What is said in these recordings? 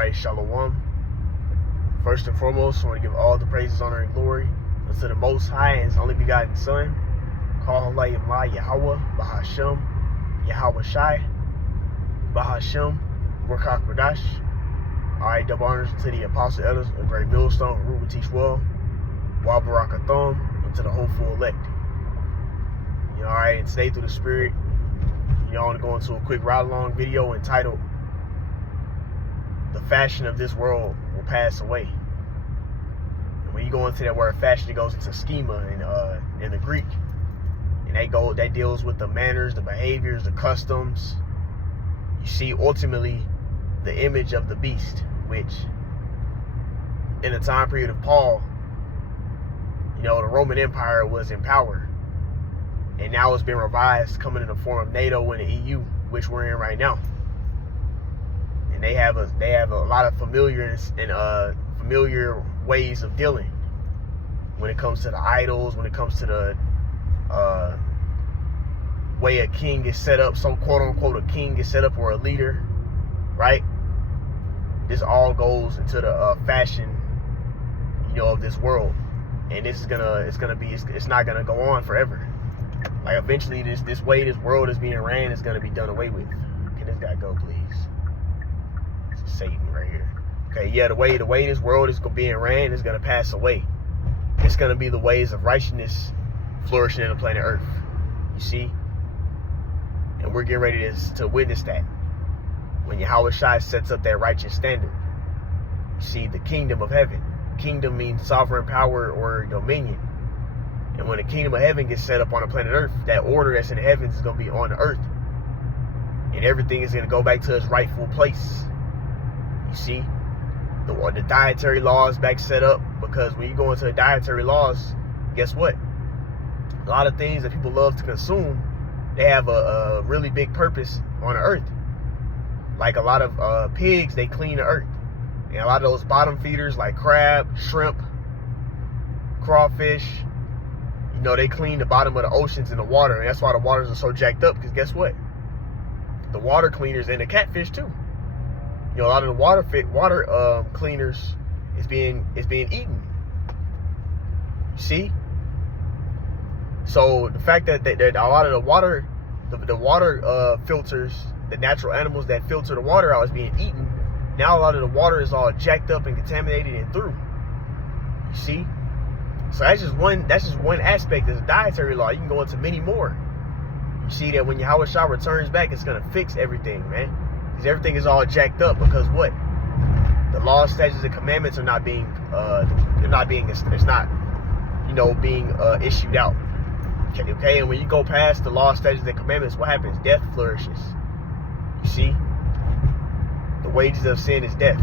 Alright, Shalom. First and foremost, I want to give all the praises, honor, and glory unto the Most High and His only begotten Son, called Yahweh, Bahashem, Yahweh Shai, Bahashem, Warkak Radash. Alright, double honors to the apostle elders, a great millstone, root and teach well, Wabarakatham, and to the hopeful elect. Alright, and today through the Spirit, I want to go into a quick ride-along video entitled, "The fashion of this world will pass away." And when you go into that word fashion, it goes into schema in the Greek, and that deals with the manners, the behaviors, the customs. You see, ultimately, the image of the beast, which in the time period of Paul, the Roman Empire was in power, and now it's been revised, coming in the form of NATO and the EU, which we're in right now. And they have a lot of familiar ways of dealing when it comes to the idols, when it comes to the way a king is set up, some quote unquote a king is set up, or a leader, right? This all goes into the fashion, of this world, and it's not gonna go on forever. Like, eventually, this way this world is being ran is gonna be done away with. Can this guy go, please? It's Satan right here. Okay, yeah, the way this world is being ran is gonna pass away. It's gonna be the ways of righteousness flourishing in the planet Earth. You see, and we're getting ready to witness that when Yahweh Shai sets up that righteous standard. You see, the kingdom of heaven. Kingdom means sovereign power or dominion. And when the kingdom of heaven gets set up on the planet Earth, that order that's in the heavens is going to be on the earth. And everything is going to go back to its rightful place. You see, the dietary laws back set up, because when you go into the dietary laws, guess what? A lot of things that people love to consume, they have a really big purpose on the earth. Like a lot of pigs, they clean the earth. And a lot of those bottom feeders like crab, shrimp, crawfish, they clean the bottom of the oceans and the water. And that's why the waters are so jacked up, because guess what? The water cleaners and the catfish too. A lot of the water cleaners is being eaten. See? So the fact that a lot of the water filters, the natural animals that filter the water out, is being eaten. Now a lot of the water is all jacked up and contaminated and through. You see? So that's just one aspect of the dietary law. You can go into many more. You see that when Yahweh Shai returns back, it's gonna fix everything, man. Because everything is all jacked up, because what? The laws, statutes, and commandments are not being being issued out. Okay, and when you go past the law, statutes, and commandments, what happens? Death flourishes. You see? The wages of sin is death.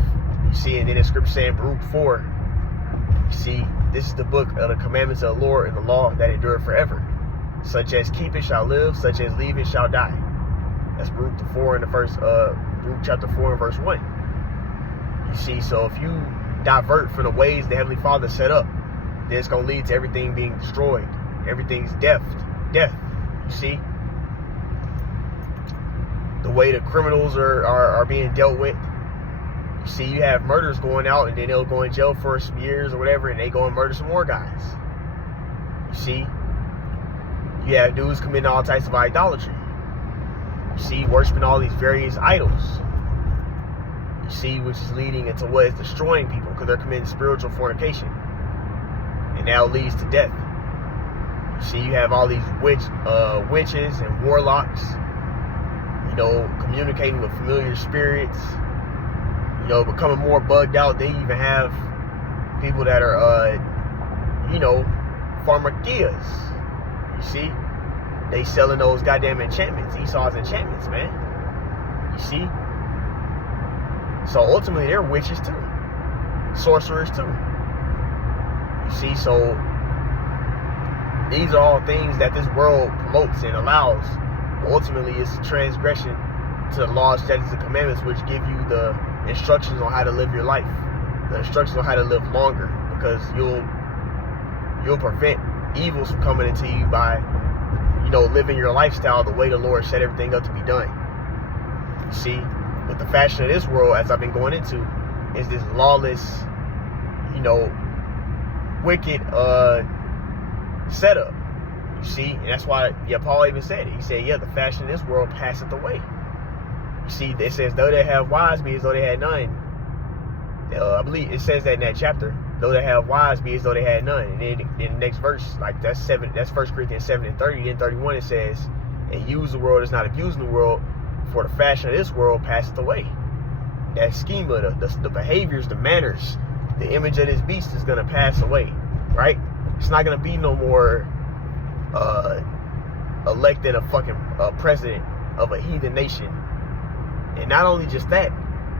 You see, and then the scripture saying Baruch 4, you see, this is the book of the commandments of the Lord and the law that endure forever. Such as keep it shall live, such as leave it shall die. That's Baruch 4 in the first Baruch chapter 4 and verse 1. You see, so if you divert from the ways the Heavenly Father set up, then it's gonna lead to everything being destroyed. Everything's death. You see? The way the criminals are being dealt with. You see, you have murders going out, and then they'll go in jail for some years or whatever, and they go and murder some more guys. You see, you have dudes committing all types of idolatry. You see, worshiping all these various idols. You see, which is leading into what is destroying people, because they're committing spiritual fornication, and now leads to death. You see, you have all these witches and warlocks, communicating with familiar spirits, becoming more bugged out. They even have people that are, pharmakias. You see, they selling those goddamn enchantments, Esau's enchantments, man. You see? So ultimately, they're witches too, sorcerers too. You see, so these are all things that this world promotes and allows. Ultimately, it's a transgression to the laws, statutes, and commandments, which give you the instructions on how to live your life, the instructions on how to live longer, because you'll prevent evils from coming into you by, living your lifestyle the way the Lord set everything up to be done. You see, but the fashion of this world, as I've been going into, is this lawless, wicked setup. You see, and that's why Paul even said it. He said, the fashion of this world passeth away. You see, it says, though they have wives, be as though they had none. I believe it says that in that chapter. Though they have wives, be as though they had none. And then in the next verse, like that's 1 Corinthians 7:30. Then 31 it says, and use the world is not abusing the world, for the fashion of this world passeth away. That schema, the behaviors, the manners, the image of this beast is gonna pass away, right? It's not gonna be no more elected a fucking president of a heathen nation. And not only just that,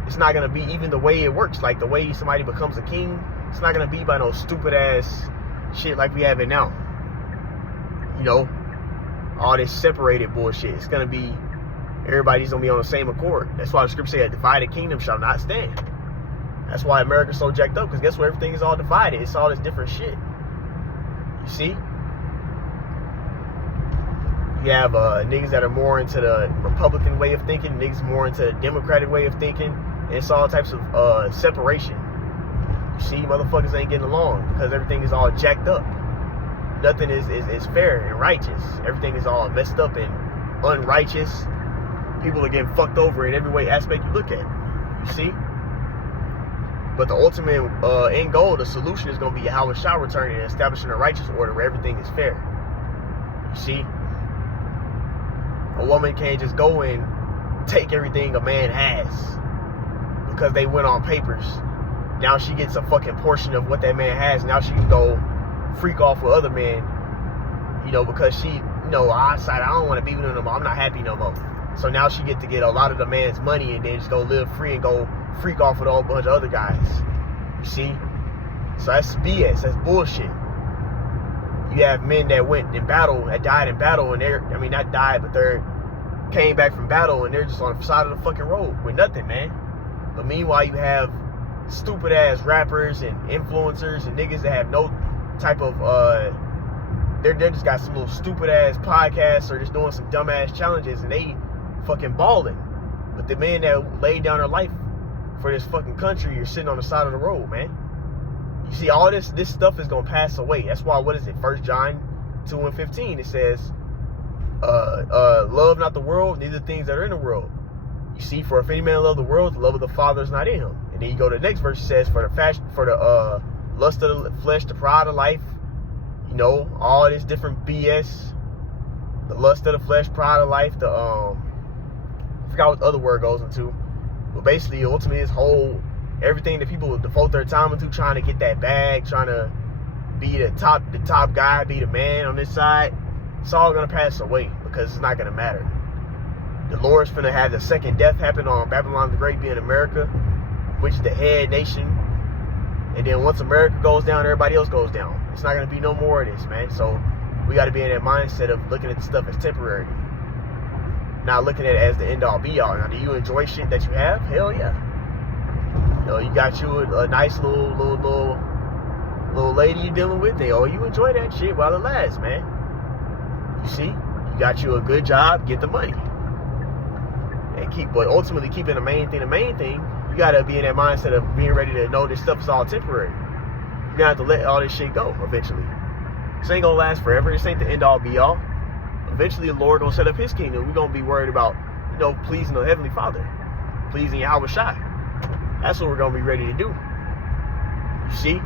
it's not gonna be even the way it works, like the way somebody becomes a king. It's not gonna be by no stupid ass shit like we have it now. All this separated bullshit. It's gonna be, everybody's gonna be on the same accord. That's why the scripture said, a divided kingdom shall not stand. That's why America's so jacked up, because guess what? Everything is all divided. It's all this different shit. You see? You have niggas that are more into the Republican way of thinking, niggas more into the Democratic way of thinking, and it's all types of separation. You see, motherfuckers ain't getting along because everything is all jacked up. Nothing is fair and righteous. Everything is all messed up and unrighteous. People are getting fucked over in every way aspect you look at. You see? But the ultimate end goal, the solution is going to be Yahweh Shah returning and establishing a righteous order where everything is fair. You see? A woman can't just go and take everything a man has because they went on papers. Now she gets a fucking portion of what that man has. Now she can go freak off with other men, because she, I don't want to be with him no more. I'm not happy no more. So now she get to get a lot of the man's money and then just go live free and go freak off with a whole bunch of other guys. You see? So that's BS. That's bullshit. You have men that went in battle, that died in battle, and not died, but they came back from battle and they're just on the side of the fucking road with nothing, man. But meanwhile, you have stupid ass rappers and influencers and niggas that have no type of they just got some little stupid ass podcasts or just doing some dumb ass challenges and they fucking balling. But the men that laid down their life for this fucking country are sitting on the side of the road, man. You see, all this stuff is gonna pass away. That's why, what is it? 1 John 2:15. It says, love not the world, neither things that are in the world. You see, for if any man love the world, the love of the Father is not in him. And then you go to the next verse, it says, for the lust of the flesh, the pride of life, all this different BS. The lust of the flesh, pride of life, I forgot what the other word goes into. But basically, ultimately, this whole, everything that people devote their time into, trying to get that bag, trying to be the top guy, be the man on this side, it's all going to pass away because it's not going to matter. The Lord's going to have the second death happen on Babylon the Great being America, which is the head nation. And then once America goes down, everybody else goes down. It's not going to be no more of this, man. So we got to be in that mindset of looking at the stuff as temporary, not looking at it as the end all be all. Now, do you enjoy shit that you have? Hell yeah. You got you a nice little lady you're dealing with. You enjoy that shit while it lasts, man. You see, you got you a good job, get the money, and but ultimately keeping the main thing. You gotta be in that mindset of being ready to know this stuff is all temporary. You're gonna have to let all this shit go eventually. This ain't gonna last forever. This ain't the end all be all. Eventually, the Lord gonna set up His kingdom. We're gonna be worried about, pleasing the Heavenly Father, pleasing Yahweh Shai. That's what we're gonna be ready to do. You see?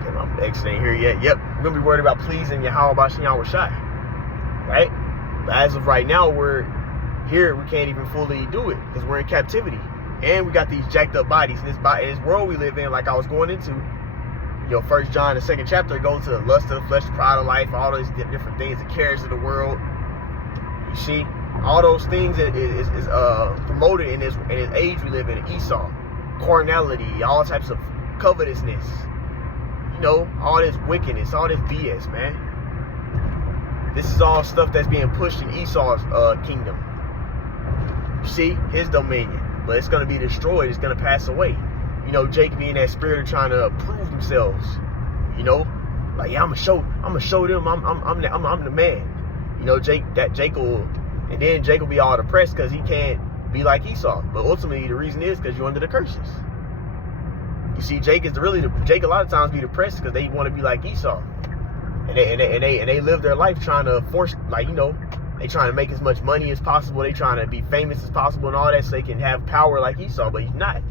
Okay, my exit ain't here yet. Yep, we're gonna be worried about pleasing Yahweh Shai, right? But as of right now, we're here. We can't even fully do it because we're in captivity, and we got these jacked up bodies. In this world we live in, like I was going into, 1 John, the 2nd chapter, goes to the lust of the flesh, the pride of life, all these different things, the cares of the world. You see, all those things is promoted in this age we live in. Esau, carnality, all types of covetousness. All this wickedness, all this BS, man. This is all stuff that's being pushed in Esau's kingdom. You see, his dominion. But it's going to be destroyed. It's going to pass away. Jacob being that spirit of trying to prove themselves. Like, yeah, I'm gonna show them I'm the man. Jacob, and then Jacob be all depressed because he can't be like Esau. But ultimately, the reason is because you're under the curses. You see, Jake a lot of times be depressed because they want to be like Esau, and they live their life trying to force, like, you know, they trying to make as much money as possible. They trying to be famous as possible and all that, so they can have power like Esau. But he's not.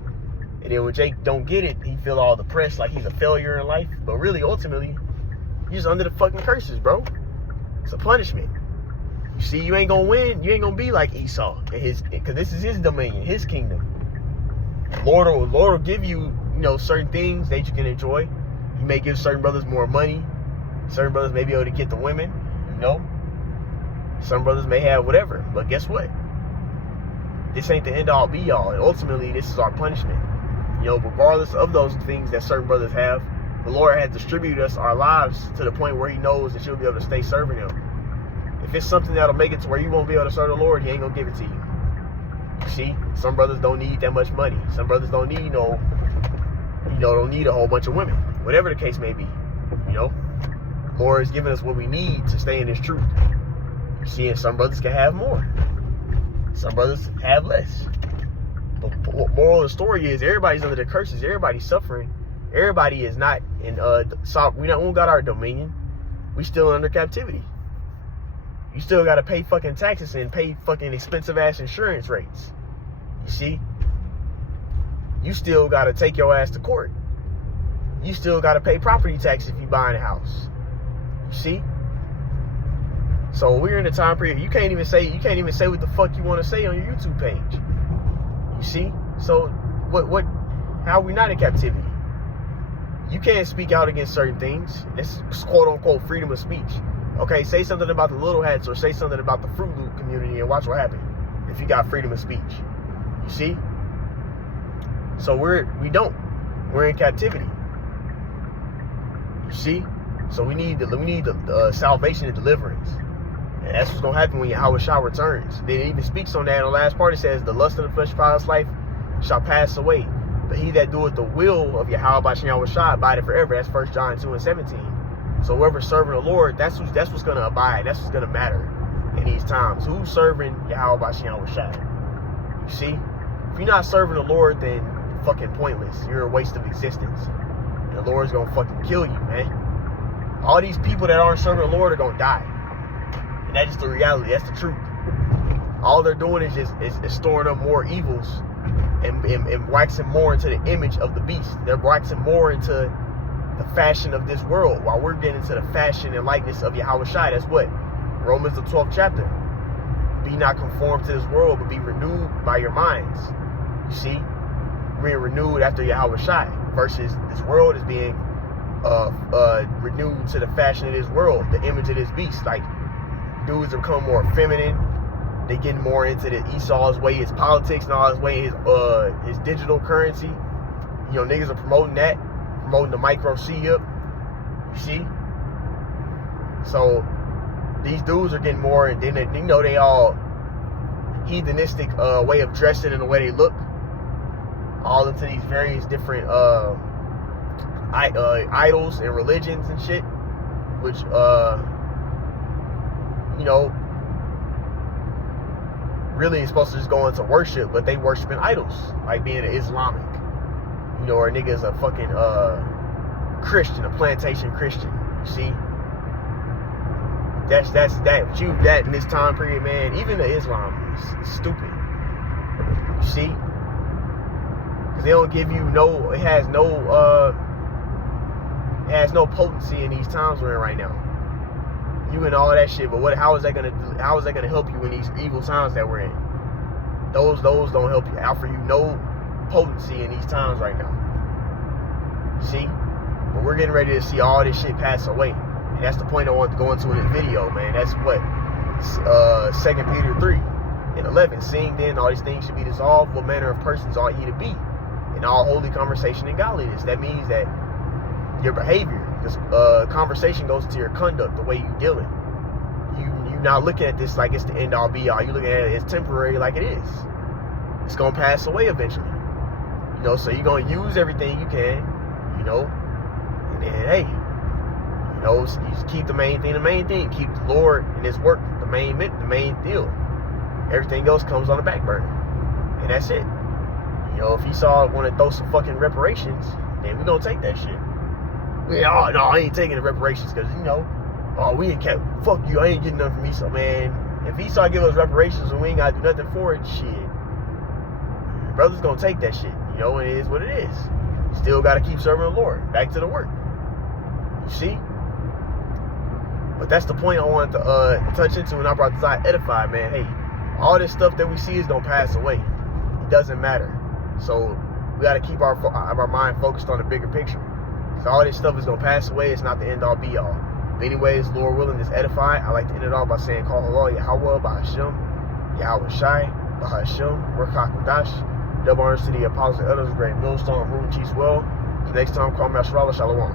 And then when Jake don't get it, he feel all depressed, like he's a failure in life. But really, ultimately, you're just under the fucking curses, bro. It's a punishment. You see, you ain't gonna win. You ain't gonna be like Esau, because this is his dominion, his kingdom. Lord will give you, you know, certain things that you can enjoy. He may give certain brothers more money. Certain brothers may be able to get the women, you know. Some brothers may have whatever. But guess what? This ain't the end all be all. And ultimately, this is our punishment. You know, regardless of those things that certain brothers have, the Lord has distributed us our lives to the point where he knows that you'll be able to stay serving him. If it's something that'll make it to where you won't be able to serve the Lord, he ain't gonna give it to you. You see, some brothers don't need that much money. Some brothers don't need don't need a whole bunch of women. Whatever the case may be, you know. The Lord has given us what we need to stay in his truth. You see, and some brothers can have more. Some brothers have less. But moral of the story is everybody's under the curses. Everybody's suffering. Everybody is not in we don't got our dominion. We still under captivity. You still got to pay fucking taxes and pay fucking expensive ass insurance rates. You see? You still got to take your ass to court. You still got to pay property tax if you buying a house. You see? So we're in a time period you can't even say what the fuck you want to say on your YouTube page. You see? So how are we not in captivity? You can't speak out against certain things. That's quote unquote freedom of speech. Okay, say something about the Little Hats or say something about the Fruit Loop community and watch what happens if you got freedom of speech. You see? So we're in captivity. You see? So we need the salvation and deliverance. And that's what's gonna happen when Yahweh Shah returns. Then it even speaks on that in the last part. It says, the lust of the flesh, pride of life shall pass away. But he that doeth the will of Yahweh Shah abideth forever. That's 1 John 2:17. So whoever's serving the Lord, that's what's gonna abide. That's what's gonna matter in these times. Who's serving Yahweh Shah? You see? If you're not serving the Lord, then fucking pointless. You're a waste of existence. And the Lord's gonna fucking kill you, man. All these people that aren't serving the Lord are gonna die. And that's just the reality. That's the truth. All they're doing is just storing up more evils and waxing more into the image of the beast. They're waxing more into the fashion of this world, while we're getting into the fashion and likeness of Yahweh Shai. That's what? Romans the 12th chapter. Be not conformed to this world, but be renewed by your minds. You see? Being renewed after Yahweh Shai. Versus this world is being renewed to the fashion of this world, the image of this beast. Like, dudes are becoming more feminine. They getting more into the Esau's way, his politics and all his way, his digital currency. You know, niggas are promoting that. Promoting the micro C-hip, you see? So these dudes are getting more, and then they all heathenistic way of dressing and the way they look, all into these various different idols and religions and shit, which you know, really is supposed to just go into worship, but they worshiping idols, like being an Islamic. You know, or niggas a fucking Christian, a plantation Christian. You see? That's that in this time period, man. Even the Islam is stupid. You see? Because they don't give you it has no potency in these times we're in right now. You and all that shit, but how is that gonna help you in these evil times that we're in? Those don't help you. Offer you no potency in these times right now. See? But we're getting ready to see all this shit pass away. And that's the point I want to go into in this video, man. That's what 2 Peter 3:11. Seeing then all these things should be dissolved, what manner of persons ought ye to be? In all holy conversation and godliness. That means that your behavior, this conversation goes into your conduct, the way you dealing. You not looking at this like it's the end all be all. You looking at it as temporary, like it is. It's gonna pass away eventually. You know, so you're gonna use everything you can, you know, and then hey, you know, you just keep the main thing. Keep the Lord and his work the main deal. Everything else comes on the back burner. And that's it. You know, if Esau want to throw some fucking reparations, then we gonna take that shit. Oh no, I ain't taking the reparations because, you know, oh, we ain't kept, fuck you, I ain't getting nothing from Esau, man. If Esau give us reparations and we ain't gotta do nothing for it, shit, brother's gonna take that shit. You know, it is what it is. Still gotta keep serving the Lord. Back to the work. You see? But that's the point I wanted to touch into when I brought this out. Edify, man. Hey, all this stuff that we see is gonna pass away. It doesn't matter. So we gotta keep our mind focused on the bigger picture. Because all this stuff is gonna pass away. It's not the end all be all. But anyways, Lord willing, is edify. I like to end it off by saying, call Allah, Yahweh, Bahashim, Yahweh Shai, Bahashim, Workakadash. Double honors to the apostles and elders, great millstone, room chiefs well. Next time, call me Shalom.